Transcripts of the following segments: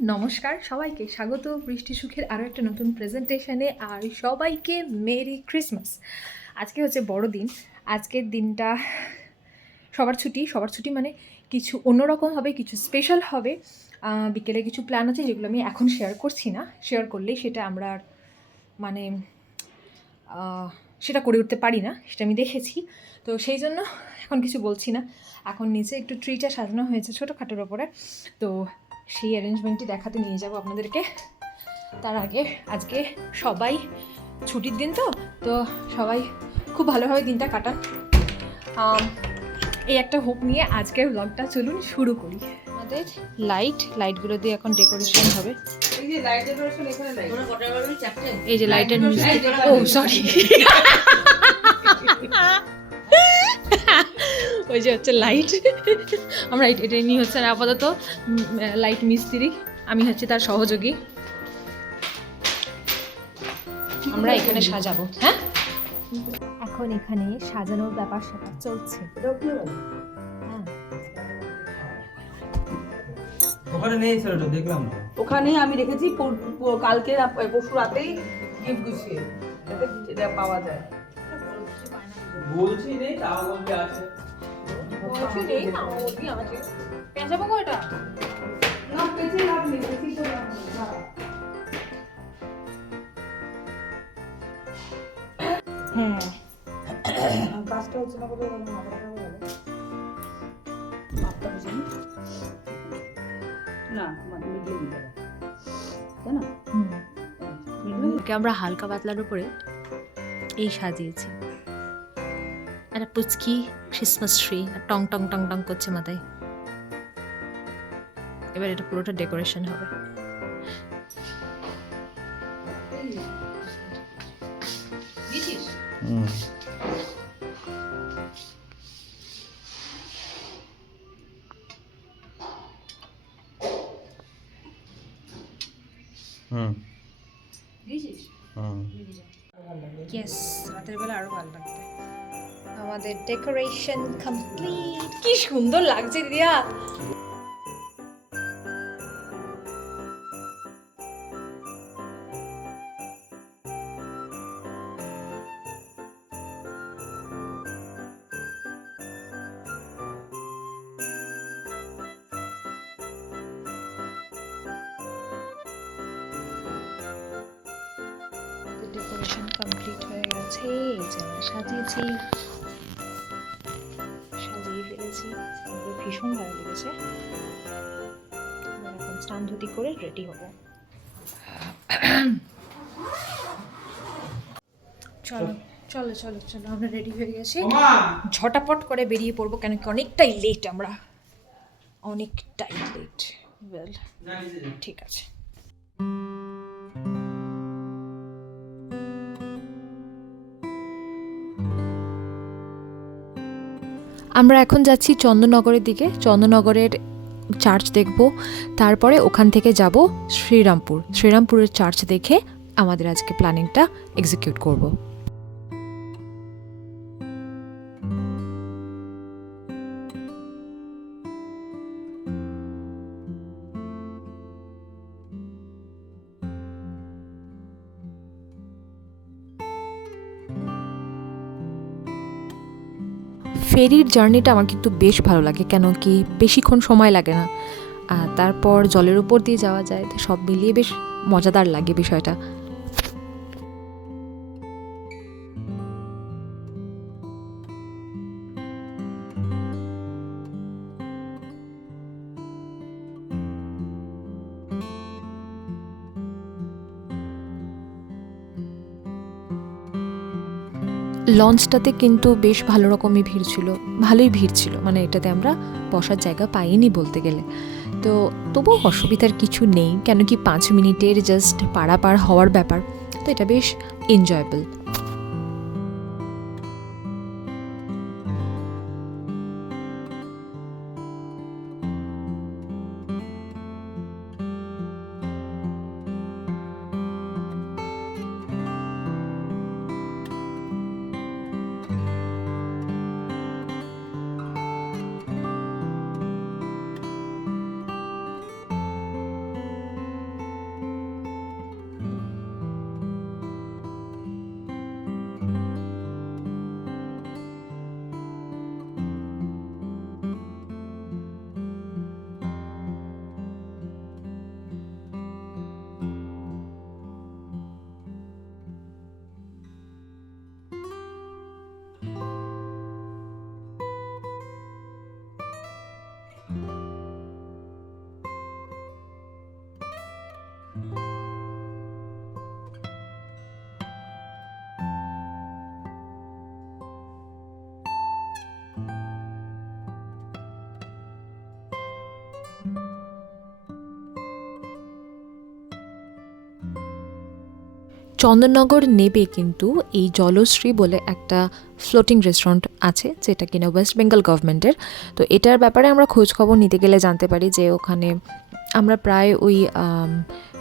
নমস্কার সবাইকে, স্বাগত বৃষ্টি সুখের আরও একটা নতুন প্রেজেন্টেশনে। আর সবাইকে মেরি ক্রিসমাস। আজকে হচ্ছে বড়দিন। আজকের দিনটা সবার ছুটি মানে কিছু অন্যরকম হবে, কিছু স্পেশাল হবে। বিকেলে কিছু প্ল্যান আছে যেগুলো আমি এখন শেয়ার করছি না। শেয়ার করলেই সেটা আমরা আর মানে সেটা করে উঠতে পারি না, সেটা আমি দেখেছি। তো সেই জন্য এখন কিছু বলছি না। এখন নিচে একটু ট্রিটা সাজানো হয়েছে ছোটোখাটোর ওপরে, তো সেই অ্যারেঞ্জমেন্টটি দেখাতে নিয়ে যাব আপনাদেরকে। তার আগে আজকে সবাই ছুটির দিন, তো সবাই খুব ভালোভাবে দিনটা কাটান, এই একটা হোপ নিয়ে আজকের ব্লগটা চলুন শুরু করি। আমাদের লাইটগুলো দিয়ে এখন ডেকোরেশন হবে। এই যে লাইটের ও সরি ওই যে হচ্ছে লাইট, আমরা এটা নিয়ে হচ্ছে না আপাতত লাইট মিস্ত্রি, আমি হচ্ছে তার সহযোগী। আমরা এখানে সাজাবো। হ্যাঁ, এখন এখানে সাজানোর ব্যাপার স্যাপার চলছে। হ্যাঁ, ওখানে নেই স্যার, ওটা দেখলাম না। ওখানে আমি রেখেছি কালকে পরশু রাতেই গিফট গুছিয়ে, এটা পাওয়া যায়। বলছি নেই, তাও বলতে আছে। বলছি নেই না, বলবি আছে পেঁচাবো গো এটা। না পেছে লাভ নেই, পেছি তো লাভ নেই। হ্যাঁ, কাজটা হচ্ছে না বলে মাথা খারাপ হয়ে গেল। মাপটা বুঝিনি না, মানে মিডিয়াম দিতে হবে, তাই না? ওকে আমরা হালকা পাতলার উপরে এই সাজিয়েছি, একটা পুচকি ক্রিসমাস ট্রি টং টং টং টং করছে মাথায়। এবার এটা পুরোটা ডেকোরেশন হবে। ইয়েস, রাতের বেলা আরো ভালো লাগবে। আমাদের ডেকোরেশন কমপ্লিট। কি সুন্দর লাগছে দিদিয়া। ডেকোরেশন কমপ্লিট হয়ে গেছে। এই যে আমরা সাজিয়ে ফেলেছি। আমাদের ভীষণ ভালো লেগেছে। আমরা এখন স্নান ধুতি করে রেডি হব। চলো চলো চলো চলো, আমরা রেডি হয়ে গেছি। ঝটাপট করে বেরিয়ে পড়বো, কেন কি অনেকটাই লেট, আমরা অনেকটাই লেট। ওয়েল, ঠিক আছে। আমরা এখন যাচ্ছি চন্দননগরের দিকে। চন্দননগরের চার্চ দেখব, তারপরে ওখান থেকে যাব শ্রীরামপুরের চার্চ দেখে আমাদের আজকে প্ল্যানিংটা এক্সিকিউট করব। ফেরির জার্নিটা আমার কিন্তু বেশ ভালো লাগে, কেন কি বেশিক্ষণ সময় লাগে না, আর তারপর জলের উপর দিয়ে যাওয়া যায়, তো সব মিলিয়ে বেশ মজাদার লাগে বিষয়টা। লঞ্চটাতে কিন্তু বেশ ভালো রকমই ভালোই ভিড় ছিল, মানে এটাতে আমরা বসার জায়গা পাইনি বলতে গেলে। তো তবুও অসুবিধার কিছু নেই, কেন কি 5 মিনিটের জাস্ট পারাপার হওয়ার ব্যাপার, তো এটা বেশ এনজয়েবল। চন্দননগর নেবে কিন্তু এই জলশ্রী বলে একটা ফ্লোটিং রেস্টুরেন্ট আছে, যেটা কিনা ওয়েস্ট বেঙ্গল গভর্নমেন্টের। তো এটার ব্যাপারে আমরা খোঁজ খবর নিতে গেলে জানতে পারি যে ওখানে আমরা প্রায় ওই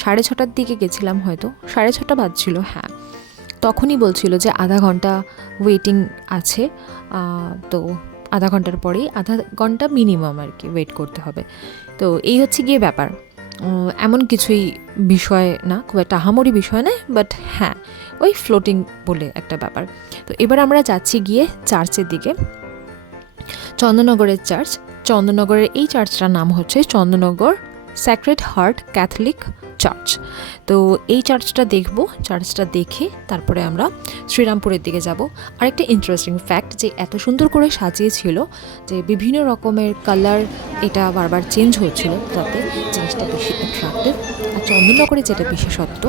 6:30টার দিকে গেছিলাম, হয়তো 6:30 বাজছিল, হ্যাঁ। তখনই বলছিল যে আধা ঘন্টা ওয়েটিং আছে, তো আধা ঘন্টার পরেই, আধা ঘন্টা মিনিমাম আর কি ওয়েট করতে হবে। তো এই হচ্ছে গিয়ে ব্যাপার। এমন কিছুই বিষয় না, খুব একটা আহামরি বিষয় নয়, বাট হ্যাঁ ওই ফ্লোটিং বলে একটা ব্যাপার। তো এবার আমরা যাচ্ছি গিয়ে চার্চের দিকে, চন্দননগরের চার্চ। চন্দননগরের এই চার্চটার নাম হচ্ছে Chandannagar sacred heart Catholic church. তো এই চার্চটা দেখব, চার্চটা দেখে তারপরে আমরা শ্রীরামপুরের দিকে যাব। আরেকটা ইন্টারেস্টিং ফ্যাক্ট, যে এত সুন্দর করে সাজিয়েছিল যে বিভিন্ন রকমের কালার এটা বারবার চেঞ্জ হচ্ছিল যাতে জিনিসটা বেশি অ্যাট্রাক্টিভ। আর চন্দননগরে যেটা বিশেষত্ব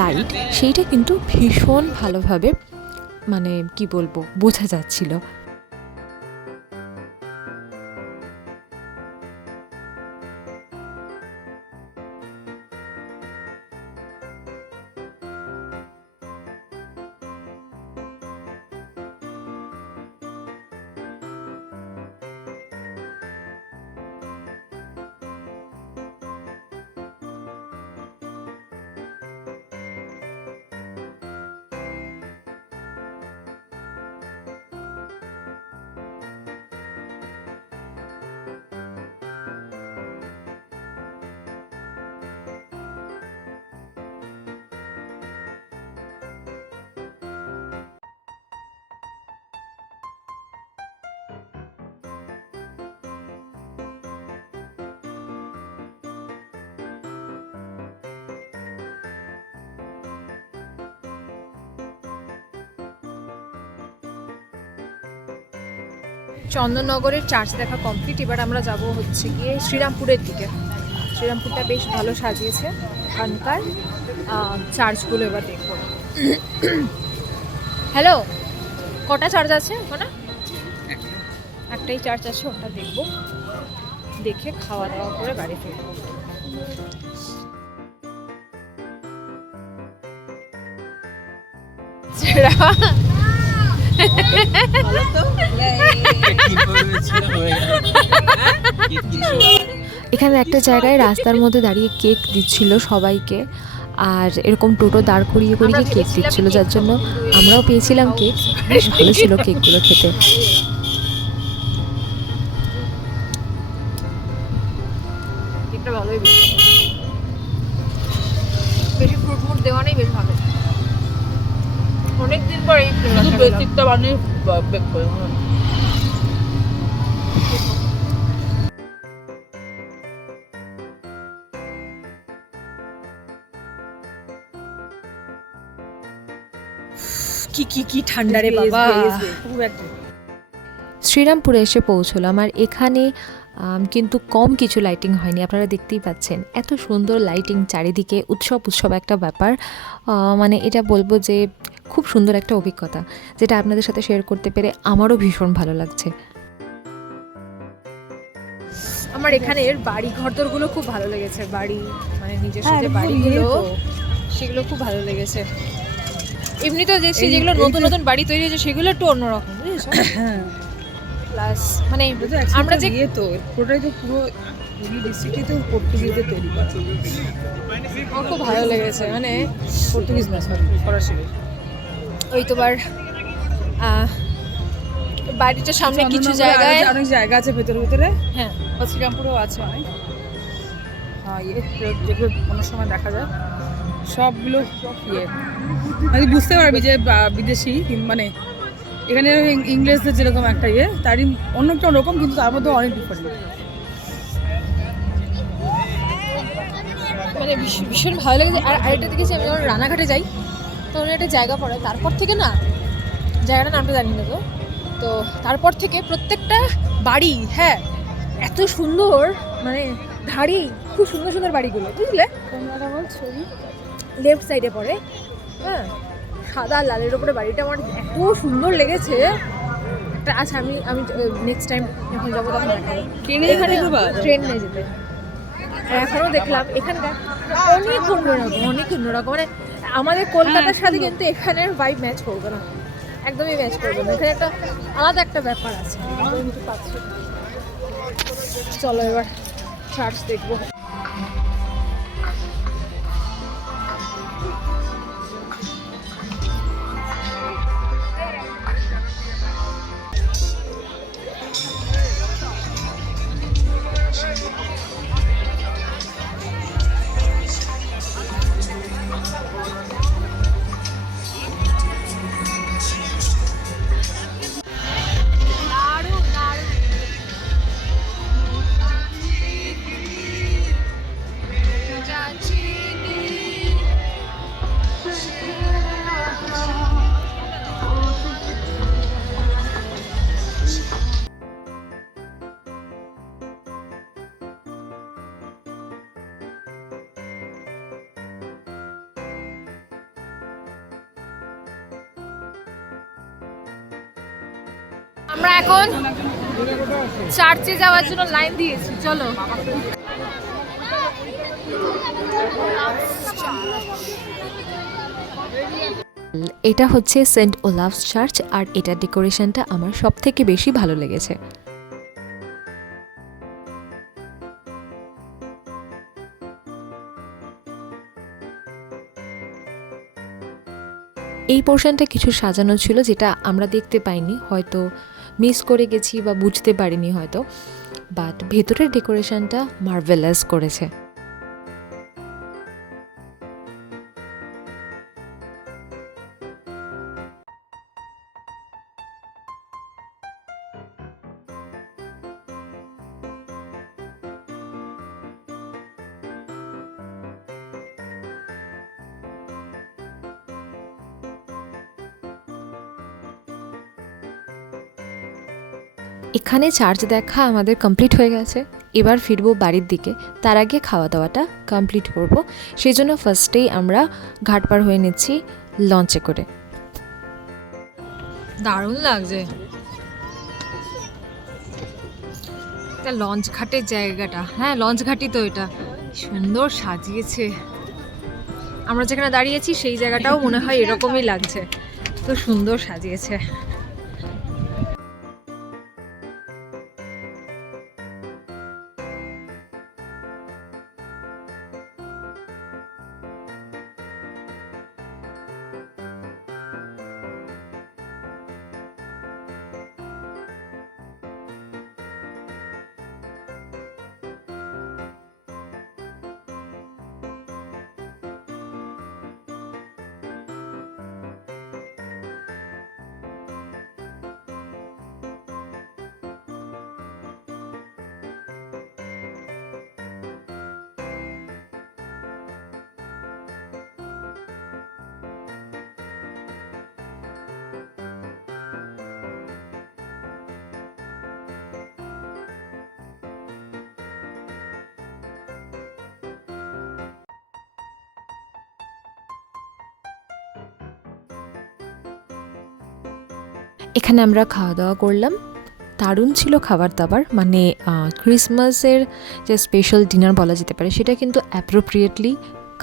লাইট, সেইটা কিন্তু ভীষণ ভালোভাবে মানে কি বলবো বোঝা যাচ্ছিল। চন্দননগরের চার্চ দেখা কমপ্লিট। এবার আমরা যাব হচ্ছে গিয়ে শ্রীরামপুরের দিকে। শ্রীরামপুরটা বেশ ভালো সাজিয়েছে, এখানকার চার্চগুলো এবার দেখব। হ্যালো, কটা চার্চ আছে ওখানে? একটাই চার্চ আছে, ওটা দেখব, দেখে খাওয়া দাওয়া করে বাড়ি ফিরবো। এখানে একটা জায়গায় রাস্তার মধ্যে দাঁড়িয়ে কেক দিচ্ছিল সবাইকে, আর এরকম টোটো দাঁড় করিয়ে করিয়ে কেক দিচ্ছিল, যার জন্য আমরাও পেয়েছিলাম কেক। বেশ ভালো ছিল কেকগুলো খেতে। কেকটা ভালোই, বেশি ফ্রুট মুট দেওয়া নেই, বেশ ভালো। অনেকদিন পর এই বেসিকটা বানিয়ে বেক করে কি ঠান্ডা রে বাবা। শ্রীরামপুরে এসে পৌঁছলাম, আর এখানে কিন্তু কম কিছু লাইটিং হয়নি, আপনারা দেখতেই পাচ্ছেন এত সুন্দর লাইটিং চারিদিকে, উৎসব একটা ব্যাপার। মানে এটা বলবো যে খুব সুন্দর একটা অভিজ্ঞতা, যেটা আপনাদের সাথে শেয়ার করতে পেরে আমারও ভীষণ ভালো লাগছে। আমার এখানের বাড়ি ঘরদোরগুলো খুব ভালো লেগেছে, বাড়ি মানে নিজস্ব যে বাড়িগুলো সেগুলো খুব ভালো লেগেছে। এমনি তো যেগুলো নতুন নতুন বাড়ি তৈরি হয়েছে সেগুলো একটু অন্যরকম, বুঝেছো? প্লাস মানে আমরা যে তো পুরোটাই তো পুরো ডিস্ট্রিক্টই তো পর্তুগিজদের তৈরি করা। আমার খুব ভালো লেগেছে, মানে পর্তুগিজ না, ফরাসি। ওই তোমার বাড়িটার সামনে কিছু জায়গায় অনেক জায়গা আছে ভেতরে ভেতরে, হ্যাঁ শ্রীরামপুরেও আছে অনেক। যেগুলো কোনো সময় দেখা যায় সবগুলো মানে বুঝতে পারবি যে বিদেশি, মানে এখানে ইংরেজদের যেরকম একটা তারই অন্যটা অন্যরকম, কিন্তু তার মধ্যে অনেক ডিফারেন্ট। মানে ভীষণ ভালো লেগেছে। আর আরেকটা দেখেছি, আমি যখন রানাঘাটে যাই তখন একটা জায়গা পড়ে, তারপর থেকে না, জায়গাটার নামটা জানি না, তো তারপর থেকে প্রত্যেকটা বাড়ি, হ্যাঁ এত সুন্দর, মানে ধাড়ি খুব সুন্দর সুন্দর বাড়িগুলো, বুঝলে? তোমরা বলছো লেফট সাইডে পড়ে, হ্যাঁ সাদা লালের ওপরে বাড়িটা আমার এত সুন্দর লেগেছে। একটা আচ্ছা, আমি নেক্সট টাইম যখন যাবো তখন দেখাবো। ট্রেনে এখানে ট্রেনে যেতে এখনও দেখলাম এখানকার অনেক অন্যরকম, মানে আমাদের কলকাতার সাথে কিন্তু এখানের ভাইব ম্যাচ করবে না, একদমই ম্যাচ করবে না। এখানে একটা আলাদা একটা ব্যাপার আছে, কিন্তু পাচ্ছি। চলো এবার চার্চ দেখবো। আমরা এখন চার্চে যাওয়ার জন্য লাইন দিয়েছি, চলো। এটা হচ্ছে সেন্ট ওলাফস চার্চ, আর এটার ডেকোরেশনটা আমার সব থেকে বেশি ভালো লেগেছে। এই পোর্শনটা কিছু সাজানো ছিল যেটা আমরা দেখতে পাইনি, হয়তো মিস করে গেছি বা বুঝতে পারিনি হয়তো, বাট ভেতরের ডেকোরেশনটা মার্ভেলাস করেছে। এখানে চার্চ দেখা আমাদের কমপ্লিট হয়ে গেছে, এবার ফিরবো বাড়ির দিকে। তার আগে খাওয়া দাওয়াটা কমপ্লিট করব, সেই জন্য ফার্স্টেই আমরা ঘাট পার হয়ে নিচ্ছি লঞ্চে করে। দারুণ লাগছে এটা লঞ্চ ঘাটের জায়গাটা। হ্যাঁ, লঞ্চ ঘাটই তো, এটা সুন্দর সাজিয়েছে। আমরা যেখানে দাঁড়িয়েছি সেই জায়গাটাও মনে হয় এরকমই লাগছে, তো সুন্দর সাজিয়েছে। এখানে আমরা খাওয়া দাওয়া করলাম, দারুণ ছিল খাবার দাবার। মানে ক্রিসমাসের যে স্পেশাল ডিনার বলা যেতে পারে সেটা কিন্তু অ্যাপ্রোপ্রিয়েটলি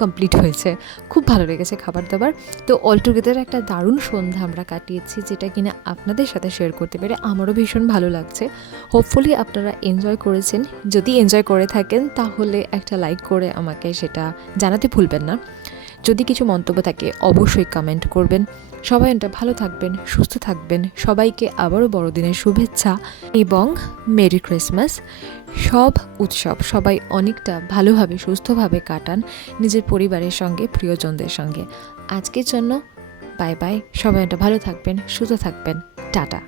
কমপ্লিট হয়েছে। খুব ভালো লেগেছে খাবার দাবার। তো অল টুগেদার একটা দারুণ সন্ধ্যা আমরা কাটিয়েছি, যেটা কিনা আপনাদের সাথে শেয়ার করতে পেরে আমারও ভীষণ ভালো লাগছে। হোপফুলি আপনারা এনজয় করেছেন। যদি এনজয় করে থাকেন তাহলে একটা লাইক করে আমাকে সেটা জানাতে ভুলবেন না। যদি কিছু মন্তব্য থাকে অবশ্যই কমেন্ট করবেন। সবাই ভালো থাকবেন, সুস্থ থাকবেন। সবাইকে আবারও বড়দিনের শুভেচ্ছা এবং মেরি ক্রিসমাস। সব উৎসব সবাই অনেকটা ভালোভাবে সুস্থভাবে কাটান নিজের পরিবারের সঙ্গে, প্রিয়জনদের সঙ্গে। আজকের জন্য বাই বাই। সবাই ভালো থাকবেন, সুস্থ থাকবেন। টাটা।